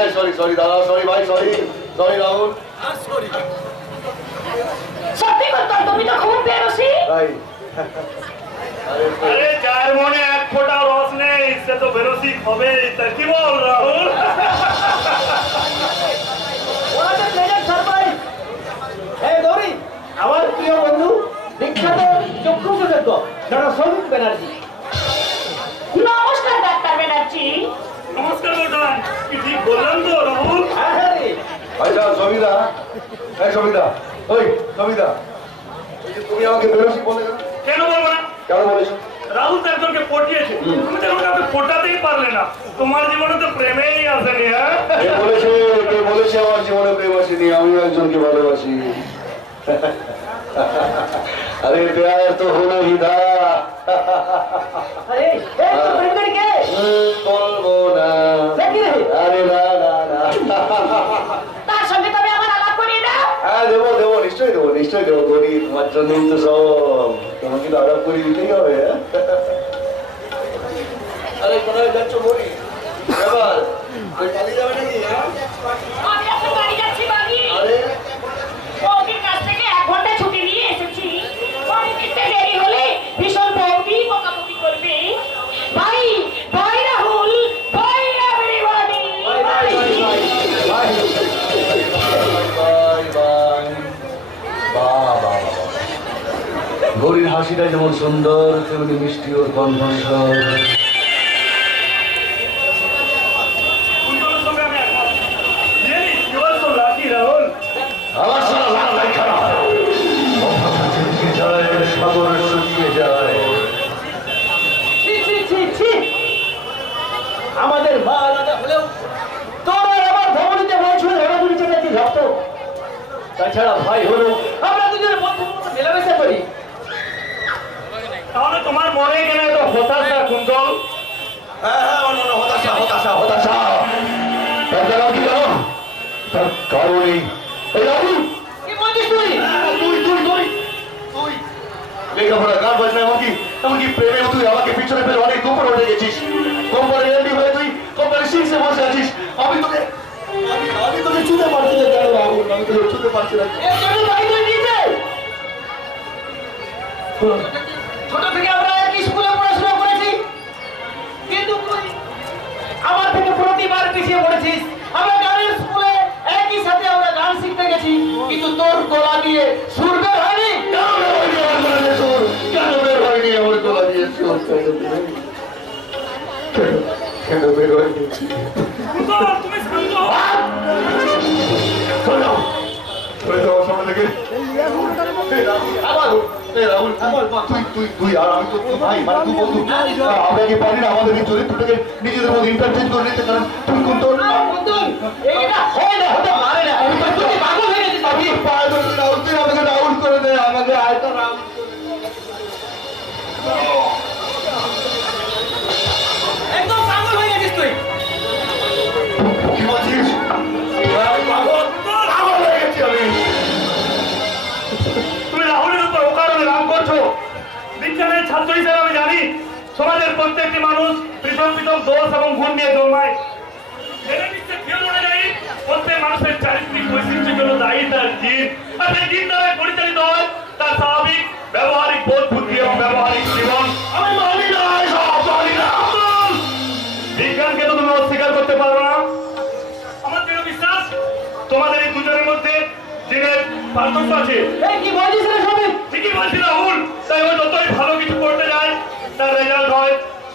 মেশাকার sorry sorry দাদা sorry ভাই sorry sorry Rahul. সত্যি কথা তুমি তো খুব বেরোসি ভাই। আরে আরে যার মনে এক ফোঁটা রস নেই সে তো বেরোসি হবে তা কি বল রাহুল? আমার প্রিয় বন্ধু বিখ্যাত চক্ষু বিশেষজ্ঞ ডক্টর সৌমিক ব্যানার্জি। নমস্কার ডাক্তার ব্যানার্জি। নমস্কার ম্যাডাম কি ঠিক বললাম তো রাহুল? ভাই সাহেব হ্যাঁ ওই সবিতা তুমি আমাকে বেরোসি বলে কেন? কেন বলব না? কেন বলেছ রাহুল তো একজনকে পটিয়েছে। তুমি তো এখন কাউকে পটাতেই পারলে না। তোমার জীবনে তো প্রেমেই আসেনি হ্যাঁ? কে বলেছে কে বলেছে আমার জীবনে প্রেম আসেনি? আমি একজনকে ভালোবাসি। আরে প্যার তো হলো হিদা আরে এই তো প্রেমের কে? বলব না। আরে না না না। তার সঙ্গে তবে আমার আলাপ করিয়ে দাও হ্যাঁ দেবো দেবো নিশ্চয়ই দেবো নিশ্চয়ই দেবো। করি তোমার জন্যই তো সব। তোমাকে তো আলাপ করে দিতেই হবে হ্যাঁ? আরে কোথায় যাচ্ছ বলি? এবার পালিয়ে যাবে নাকি হ্যাঁ? হতাশা কুন্তল হ্যাঁ হ্যাঁ অন্য হতাশা হতাশা হতাশা। তার কারণ কি জানো? তার কারণ এই এই রাহুল! কি বলছিস তুই? তুই তুই তুই। তুই। লেখাপড়া গান বাজনা এমনকি এমনকি প্রেমে তুই আমাকে পিছনে ফেলে অনেক দুপুর উঠে গেছিস। কোম্পানি এমডি হয়ে তুই কোম্পানি শীর্ষে বসে আছিস। আমি তোকে আমি তোকে ছুতে পারছি না কেন রাহুল? আমি তোকে ছুতে পারছি না নিচে ছোট থেকে আমরা পিছিয়ে পড়েছিস। আমরা গানের স্কুলে একই সাথে আমরা গান শিখতে গেছি কিন্তু তোর গলা দিয়ে সুর বের হয়নি। কেন বের আমার গলা দিয়ে সুর? কেন বের আবার। তুই তুই তুই তুই তুই আমরা কি পারি না আমাদের এই চরিত্রটাকে নিজেদের মধ্যে ইন্টারচেঞ্জ করে নিতে কারণ তুমি কোন তোর হয় না ছাত্র হিসেবে আমি জানি, সমাজের প্রত্যেকটি মানুষ পৃথক পৃথক দোষ এবং গুণ নিয়ে জন্মায়। ব্যবহারিক আমি করতে না। আমার বিশ্বাস, তোমাদের এই দুজনের মধ্যে জিনের পার্থক্য আছে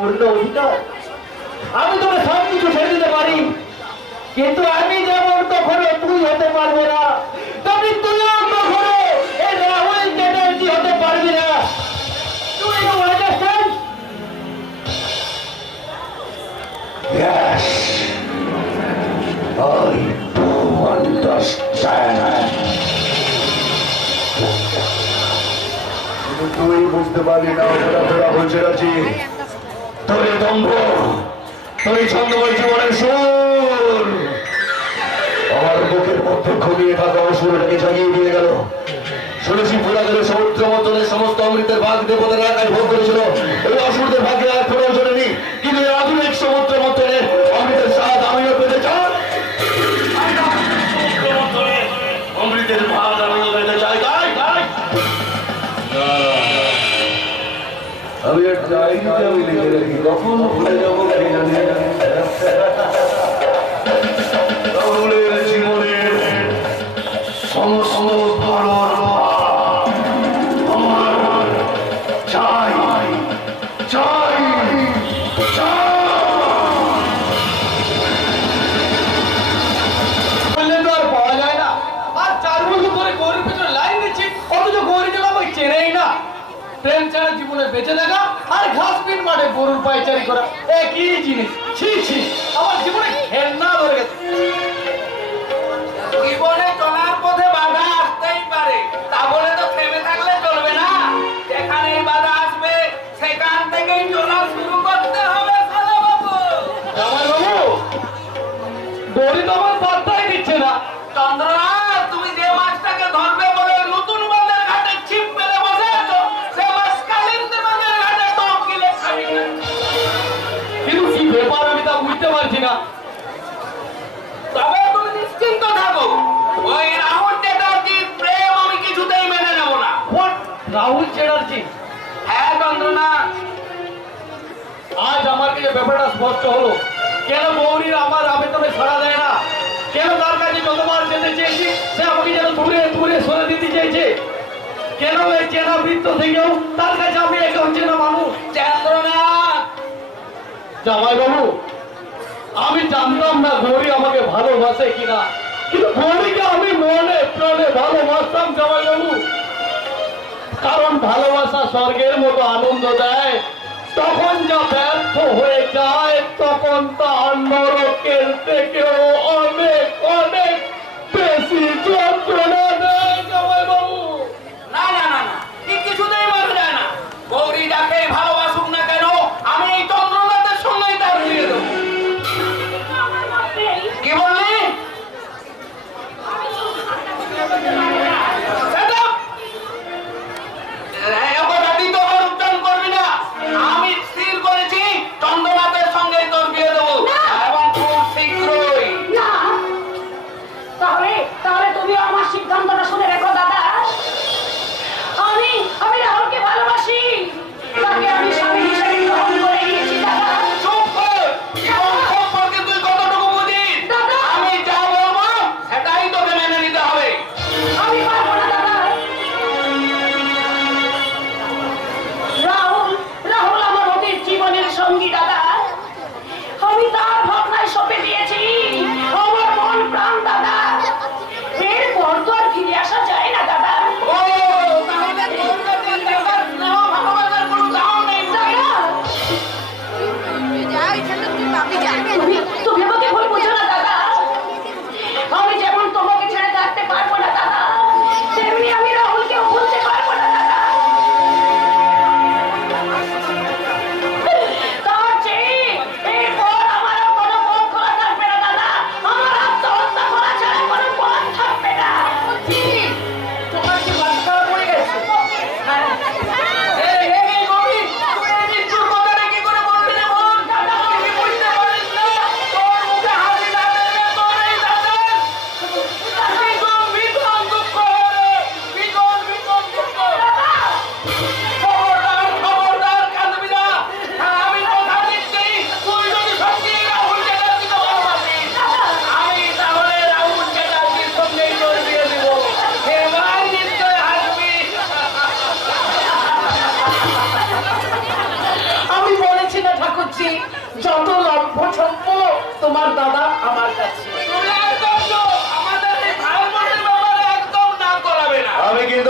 পূর্ণ অধিকার আমি তোকে সব কিছু ছেড়ে দিতে পারি কিন্তু আমি যেমন তখন তুই হতে পারবে না তুমি তুই তুই বুঝতে পারলি না ওটা ঘোরা হচ্ছে রাজি তবে দম্ব তবে ছন্দময় জীবনের সুর। আমার বুকের মধ্যে ঘুমিয়ে থাকা অসুরকে জাগিয়ে দিয়ে গেল। শুনেছি পুরা গেলে সমুদ্র মতনের সমস্ত অমৃতের ভাগ দেবতারা একাই ভোগ করেছিল। এই অসুরদের ভাগে আর ফেরাও জেনেনি কিন্তু আধুনিক সমুদ্র যায় কালি ভুলে যাব? কে জানে রাহুলের সমস্ত করা একই জিনিস। ছি ছি আমার জীবনে পারছি না। তবে তুমি নিশ্চিন্ত থাকো ওই রাহুল চ্যাটার্জির প্রেম আমি কিছুতেই মেনে নেব না। রাহুল চ্যাটার্জি? হ্যাঁ চন্দ্রনা। আজ আমার কাছে ব্যাপারটা স্পষ্ট হলো। কেন গৌরীর আমার আবেদনে সাড়া দেয় না? কেন তার কাছে যতবার যেতে চেয়েছি সে আমাকে যেন দূরে দূরে সরে দিতে চেয়েছে? কেন এই চেনা বৃত্ত থেকেও তার কাছে আমি একজন চেনা মানুষ? চন্দ্রনাথ জামাই বাবু আমি জানতাম না গৌরী আমাকে ভালোবাসে কিনা। কিন্তু গৌরীকে আমি মনে প্রাণে ভালোবাসতাম জামাইবাবু কারণ ভালোবাসা স্বর্গের মতো আনন্দ দেয়। তখন যা ব্যর্থ হয়ে যায়, তখন তা অন্য নরকের থেকেও অনেক অনেক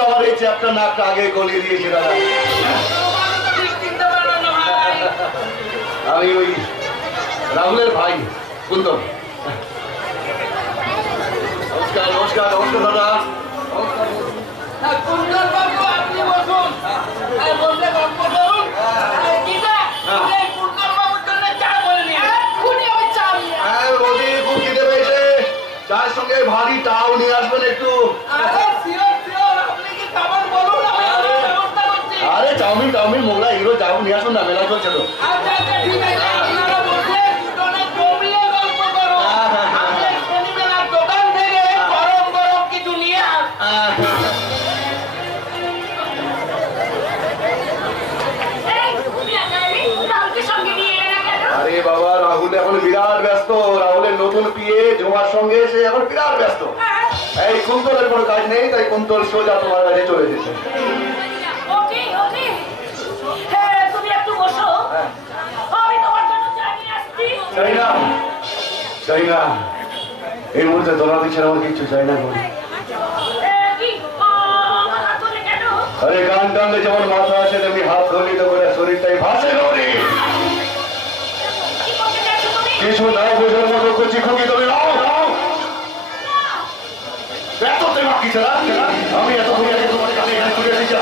কিন্তু আমার এই চ্যাপটা নাকটা আগে গলিয়ে দিয়েছে দাদা। আমি ওই রাহুলের ভাই কুন্দম নমস্কার নমস্কার নমস্কার দাদা। তার হ্যাঁ। হ্যাঁ, সঙ্গে ভারী টাও নিয়ে আসবেন একটু। চাউমিন টাউমিন মোগলা এগুলো চাউ নিয়ে আসুন না মেলা চলছে তো। বাবা রাহুল এখন বিরাট ব্যস্ত। রাহুলের নতুন পিয়ে জমার সঙ্গে সে এখন বিরাট ব্যস্ত। এই কুন্তলের কোনো কাজ নেই তাই কুন্তল সোজা তোমার কাছে চলে এসেছে। চাই না চাই না এই মুহূর্তে তোমার কিছু আমার কিচ্ছু চাই না গৌরী। এ, কি? আ, আমার হাত ধরে কেন? আরে গান টানলে যেমন মাথা আছে তেমনি হাত ধরলিত করে শরীরটাই ভাসে? কিছু না বোঝার মতো করছি খুকি তুমি? নাও নাও এত তেমা কি ছাড়া? আমি এত ঘুরে তোমার কাছে এখানে ঘুরে এসেছি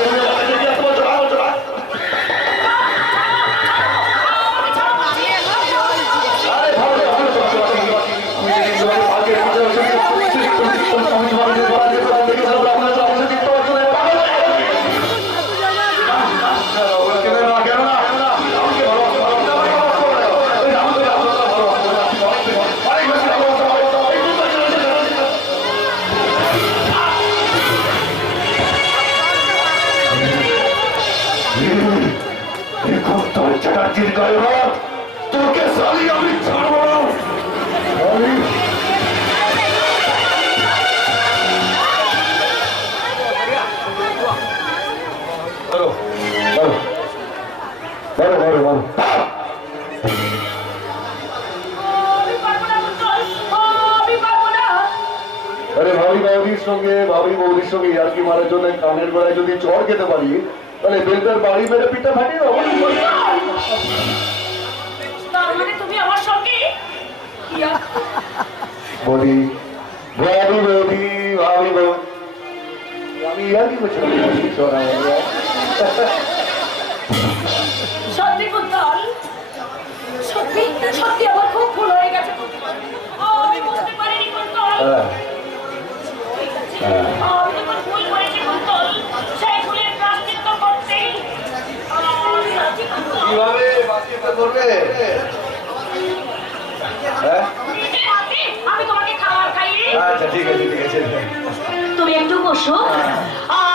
বলো বলো বলো বলো বলো। আরে ভাবি বৌদির সঙ্গে ভাবি বৌদির সঙ্গে ইয়ার্কি মারার জন্য কানের গলায় যদি চড় খেতে পারি তাহলে বেলটার বাড়ি মেরে পিঠা ফাটিয়ে দেবো। তার মানে ভাবি বৌদি ভাবি বৌদি। করছিলাম চড়া সত্যি কুন্তল সত্যি? সত্যি আমার খুব ভুল হয়ে গেছে। আমি বুঝতে পারিনি কুন্তল হ্যাঁ। আছে। আমি যখন ভুল করেছি কুন্তল সেই ভুলের প্রাশ্চিত্য করতেই। কীভাবে বাকিটা করবে হ্যাঁ? তুমি একটু বসো